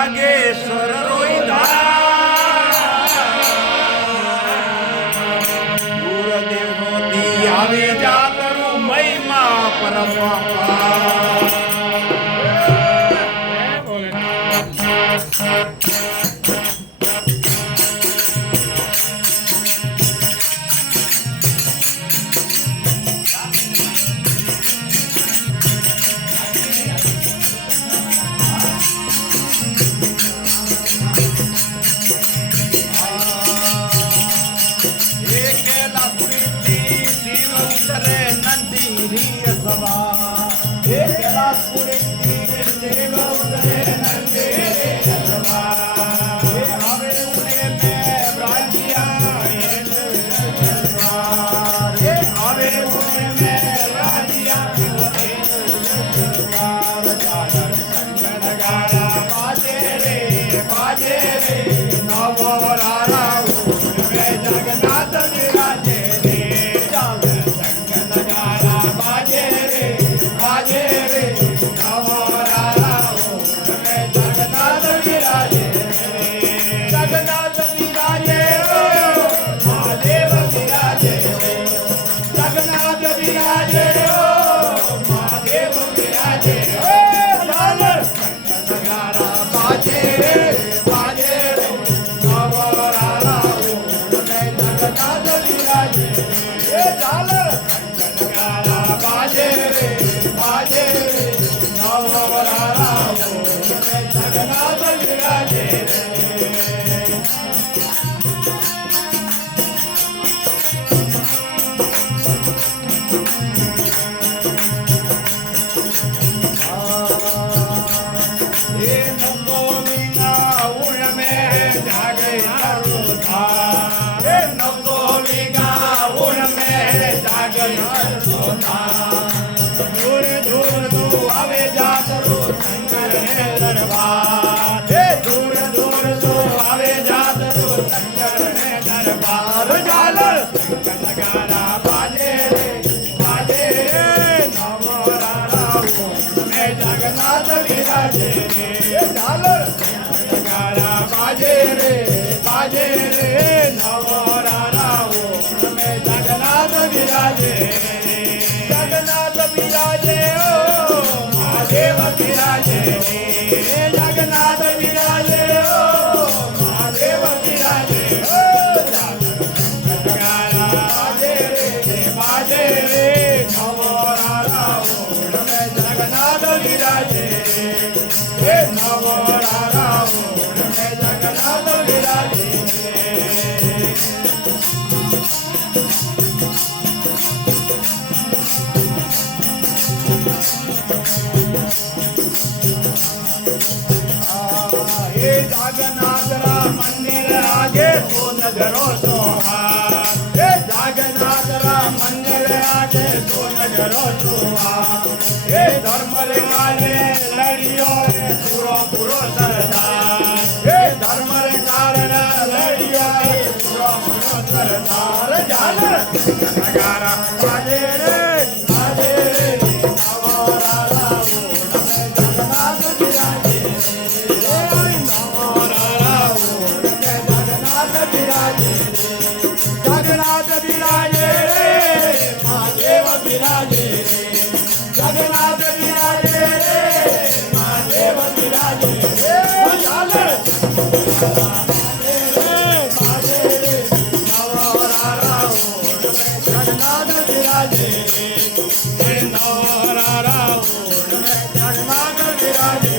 नागेश्वर रोईधा दूरदेव नोती आवे जातरू महिमा परमात्मा जगन्नाथ विराजे ओ महादेव विराजे जगन्नाथ विराजे ओ महादेव विराजे बाजे रे बाजे रे नवरारा जगन्नाथ विराजे नवरारा जगन्नाथ विराजे जागनाथरा मंदिर आगे सोन घरो सोहार जागनाथरा मंदिर आगे सोन घरो सोहार हे धर्म रे काले लड़ियो रे पूरो पूरो सरदार हे धर्म रे कारण लड़ियो रे पूरो पूरो सरदार जान नगारा बाजे रे बाजे रे जगन्नाथ विराजे रे महादेव विराजे जगन्नाथ विराजे रे महादेव विराजे जगन्नाथ विराजे नवरारा जगन्नाथ विराजे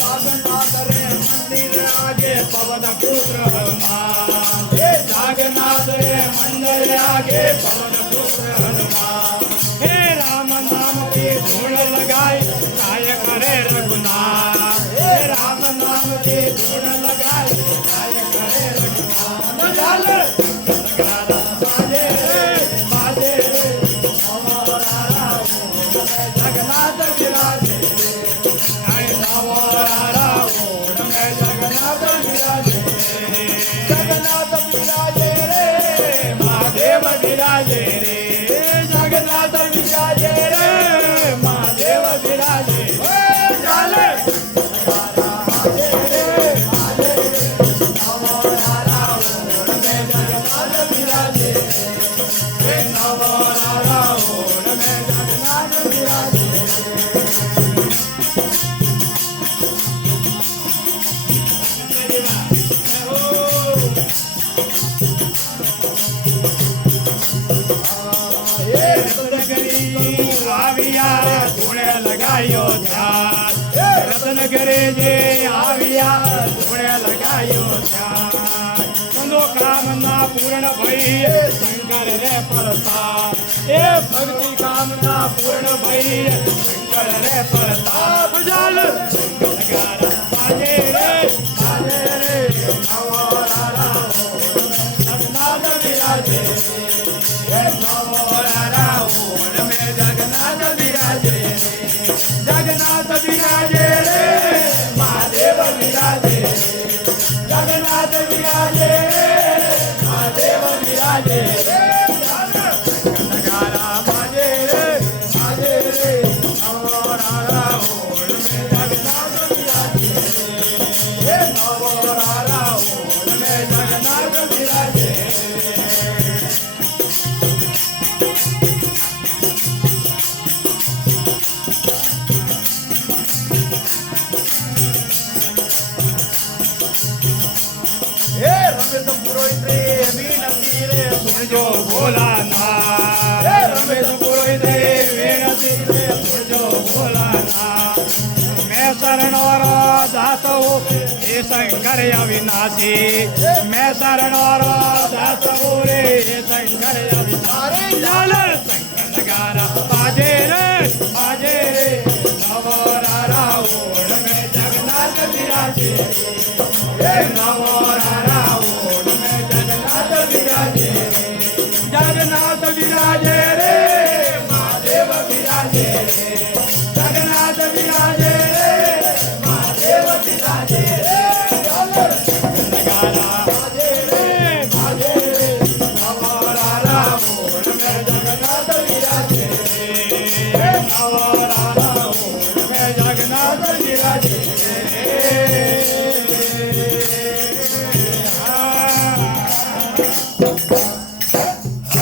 जागन्नाथ रे मंदिर आगे पवन पुत्र हनुमान हे जागन्नाथ रे मंदिर आगे पवन पुत्र हनुमान हे राम नाम की धूल लगाई काय करे रघुनाथ हे राम नाम की धूल लगाई काय करे रघुनाथ बाजे रे बाजे रे जगन्नाथ विराजे जगन्नाथ विराजे रे महादेव विराजे रे पूर्ण भई शंकर रे प्रताप हे भक्ति कामना पूर्ण भई शंकर रे प्रताप जल नगारा बाजे रे नवरारा जगन्नाथ विराजे हे नवरारा ओण में जगन्नाथ विराजे जगन्नाथ विराजे रे महादेव विराजे जगन्नाथ विराजे महादेव विराजे नगारा बाजे रे नवरारा ओण में जगन्नाथ विराजे हे नवरारा ओण में जगन्नाथ विराजे हे रमेश पुरोहित रे विनती रे सुनजो भोलाना हे रमेश पुरोहित रे विनती रे सुनजो भोलाना मैं शरण और दास हो हे शंकर अविनाशी मैं शरण और दास हो रे हे शंकर अविनाशी लाल शंकर नगारा बाजे रे नवरारा ओण में जगन्नाथ विराजे हे नवरारा ओण में जगन्नाथ विराजे जगन्नाथ विराजे रे महादेव विराजे